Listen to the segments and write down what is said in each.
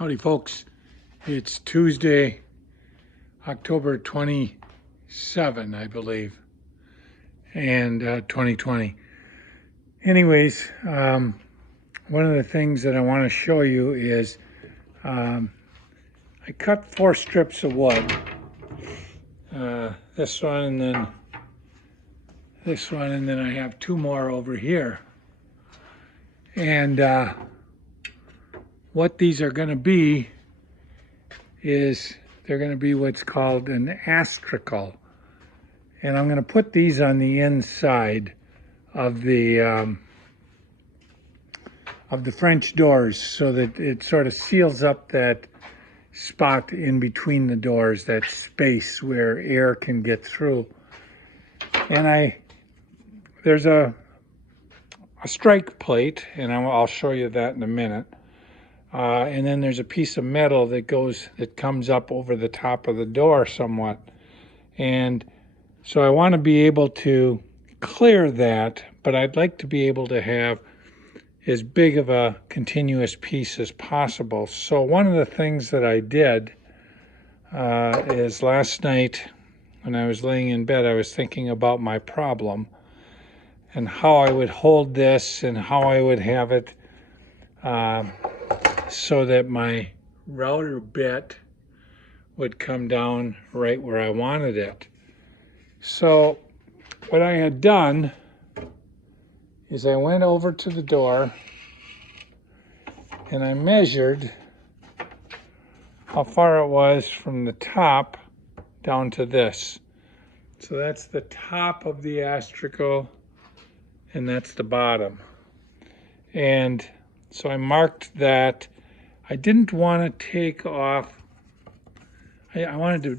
Howdy folks, it's Tuesday, October 27, I believe, and 2020. Anyways, one of the things that I want to show you is I cut 4 strips of wood, this one and then this one, and then I have 2 more over here. And what these are going to be is they're going to be what's called an astragul, and I'm going to put these on the inside of the French doors so that it sort of seals up that spot in between the doors, that space where air can get through. And there's a strike plate, and I'll show you that in a minute. And then there's a piece of metal that comes up over the top of the door somewhat. And so I want to be able to clear that, but I'd like to be able to have as big of a continuous piece as possible. So one of the things that I did is last night when I was laying in bed, I was thinking about my problem and how I would hold this and how I would have it so that my router bit would come down right where I wanted it. So what I had done is I went over to the door and I measured how far it was from the top down to this. So that's the top of the astragul and that's the bottom. And so I marked that. I didn't want to take off, I wanted to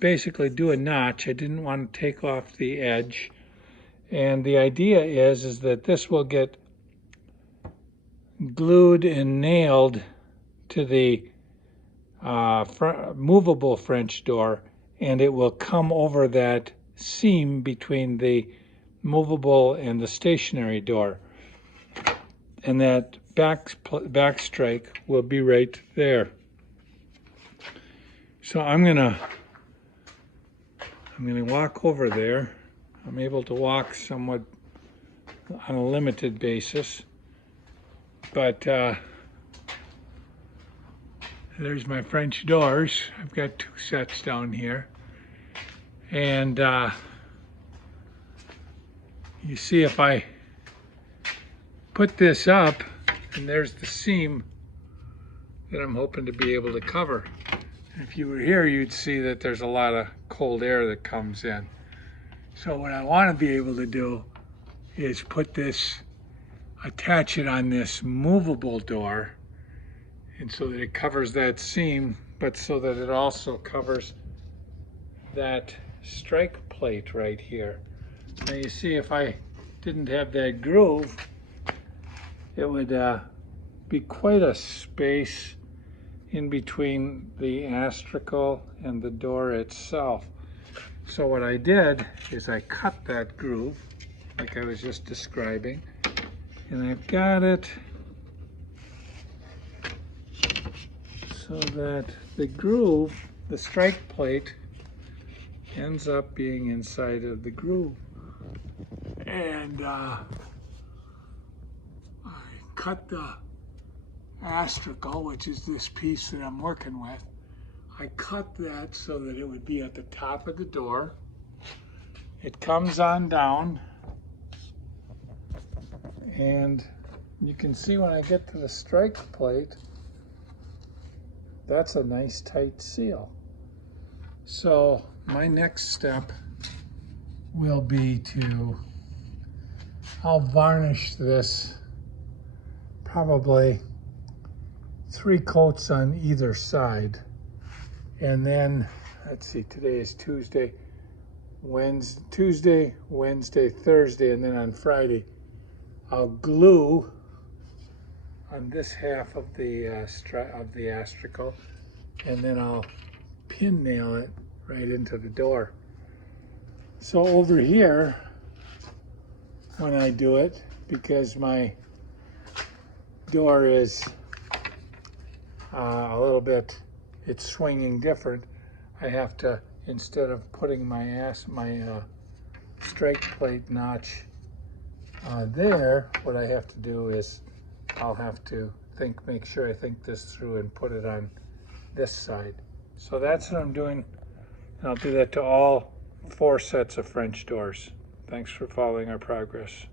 basically do a notch. I didn't want to take off the edge. And the idea is that this will get glued and nailed to the movable French door, and it will come over that seam between the movable and the stationary door. And that back strike will be right there. So I'm gonna walk over there. I'm able to walk somewhat on a limited basis, but there's my French doors. I've got 2 sets down here, and you see if I put this up, and there's the seam that I'm hoping to be able to cover. If you were here, you'd see that there's a lot of cold air that comes in. So what I want to be able to do is attach it on this movable door, and so that it covers that seam, but so that it also covers that strike plate right here. Now you see, if I didn't have that groove, it would be quite a space in between the astragul and the door itself. So what I did is I cut that groove like I was just describing, and I've got it so that the groove, the strike plate, ends up being inside of the groove. And I cut the astragul, which is this piece that I'm working with. I cut that so that it would be at the top of the door. It comes on down, and you can see when I get to the strike plate, that's a nice tight seal. So my next step will be I'll varnish this, probably 3 coats on either side. And then, let's see, today is Tuesday, Wednesday, Thursday, and then on Friday, I'll glue on this half of the astragul, and then I'll pin nail it right into the door. So over here, when I do it, because my door is a little bit, it's swinging different. I have to, instead of putting my strike plate notch there, what I have to do is I'll have to make sure I think this through and put it on this side. So that's what I'm doing. I'll do that to all 4 sets of French doors. Thanks for following our progress.